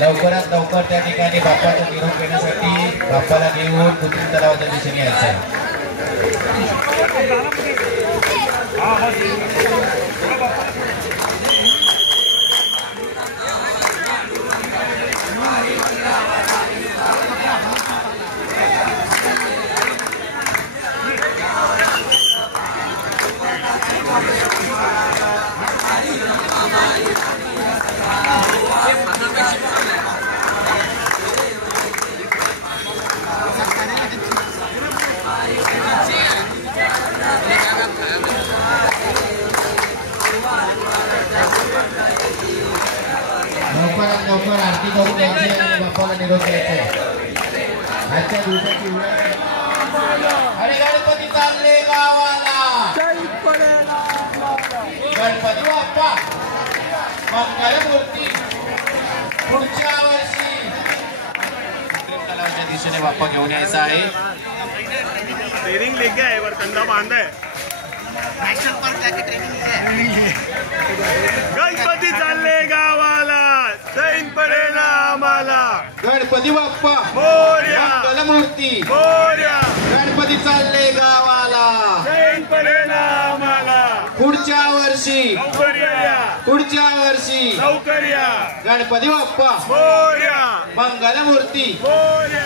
लवकरात लवकर त्या ठिकाणी बाप्पाचा निरोप घेण्यासाठी बाप्पाला घेऊन कुत्रिम तलावाच्या दिशेने यायचं. लवकरात लवकर आरती करून द्यायची आणि बाप्पाला निरोप द्यायचा. आजच्या दिवसाची अरे गणपती चालले गावाला. गणपती बाप्पा मंगलमूर्ती. पुढच्या वर्षी तलावाच्या दिशेने बाप्पा घेऊन यायचा आहे. ट्रेनिंग लेके आहे वर कंदा बांधाय. गणपती चालले गावाला सैन पडेल आम्हाला. गणपती बाप्पा मोरया. मंगलमूर्ती मोरया. गणपती चालले गावाला सैन पडेल आम्हाला. पुढच्या वर्षी लवकर या. पुढच्या वर्षी लवकर या. गणपती बाप्पा मोरया. मंगलमूर्ती. मोरया.